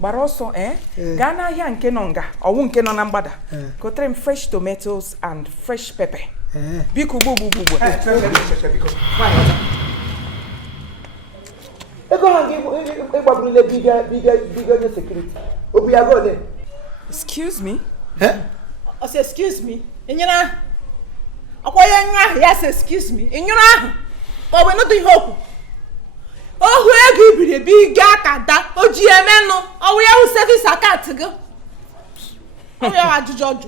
Baroso, Ghana here and Kenonga, or one Kenon and Bada. Cotrem fresh tomatoes and fresh pepper. Biku boo boo boo. Excuse me? I say, excuse me. In your yes, excuse me. In your but we're not doing hope. Oh, where give you big gata that? Oh, GMN, oh, we have service a cat to go. Oh, we are to judge.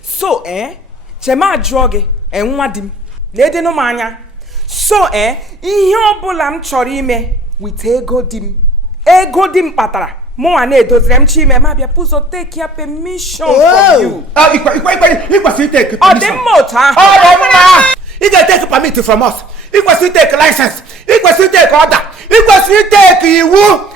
So, Chema droge, and wadim. Lady no mania. So, in your bulam chorime, with ego dim patara. Mo ane those remchi me ma bia puso take your permission from you. It was you take permission. Oh, the motor. Oh, you can take permit from us. It was you take license. It was you take order. It was you take you.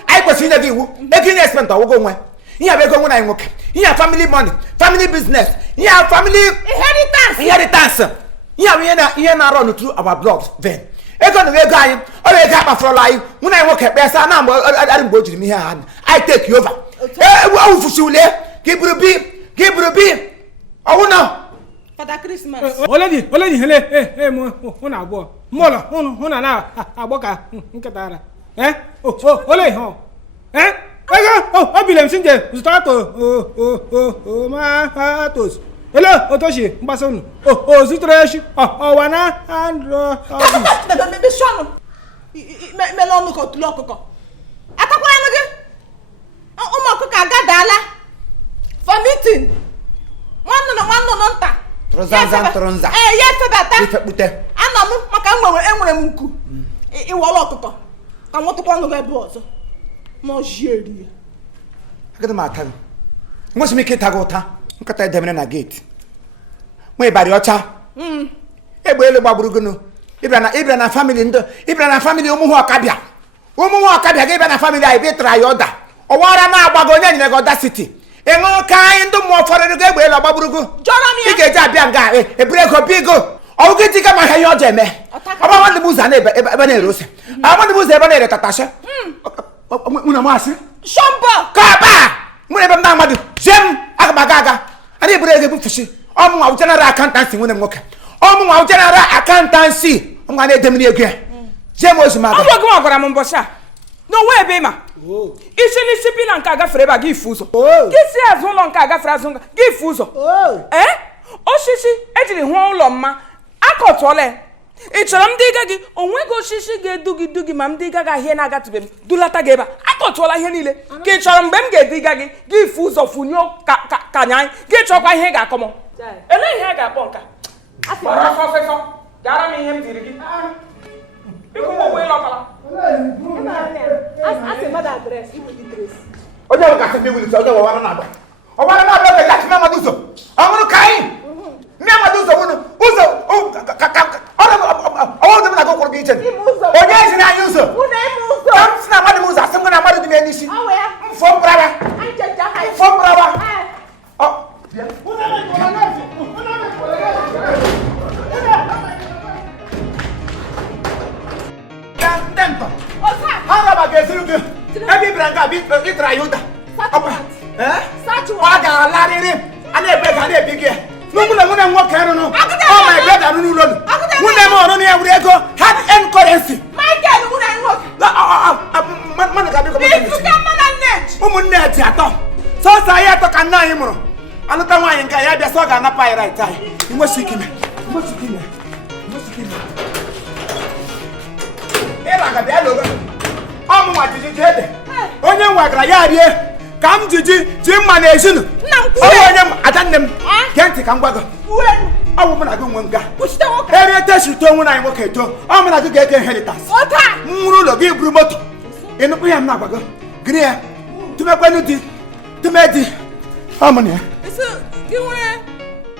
I was you take you. Making expense or go away. You have a go when I work. You have family money, family business. You have family inheritance. You have run through our blogs then. I got for life. When I walk at best, I didn't go to me hand. I take you over. Give it a beer. Oh no. For that Christmas. Already, hey, Mona, Mola, Hona, Aboka, Katara. Ole, I believe in the start. My toes. Hello, Otoshi, Bason. Zitrash, Wana, and the son. Melon got loco. At a while again. Oh, Gadala. For meeting. One. Tronza. Yes, about I know Macamu, it was local. I want to call the boss. More shady. I got a matter. Must make it a gota. Look at them in a gate. My body, Ocha. Ebele Baburuguno. Ibran family, Ibran family, Umuakabia. Umuakabia gave a family I better Ioda. Or what am I Bagonia in that city? And all kind of more for the gateway of Baburugu. John, you get a young guy, a break of Bigo. I'll get to come my hair, Jemmy. I want the booze and Ebeneros. I want the booze Ebeneros, Tatasha. Unamasi. Shamba. Kaba. Munebam Namadu. Jem Agmagaga. And he break a fish. Our general accountancy when I'm working. Our general accountancy. I'm going to dem again. Jem was my Mombasa. No way, Bema. It's any shipping and Kaga Freba give Fuso. This year's one long Kaga Frazunga give Fuso. Oh, Shishi, actually, one loma. Akotole. It's a digagi. On we go Shishi get Dugi, Mam Digaga, Henaga to them. Dulata Geba. Akotola Henile. Get your Bem get Digagi. Give Fuso Funyo Kanai. Get your Hega, come on. And I Hega Bonka. Professor. Garami him Dirigi. People away local. Ask another address. You will address. Oh, you got to be with other one another. Oh, what another like Namaduso. I'm going to Kain. Namaduso. All them go for beaten. Oh, yes, and I use her. Who named Musa? Namadusa. Some going to mother the Medici. Oh, where? From Brava. I just from Brava. Oh, Tempo. How about every brand bit Rayuda? Satua, Larry, and a better big year. No one walk out on. Oh, my brother, who never go had end currency. My God, would I walk? So, I talk and know him. Another one in Kaya, so I'm not right time. You must seek him. You must seek him. I'm what did you get? On your work, I come to Jim Manation. I attend them. Can't come back. When a woman, I don't want to go. Every test you told when I walk at home, I'm going to get a inheritance. What time? Murulo give Brumoto. In the Priam Nabago. Greer. To make one to Medi. How many? You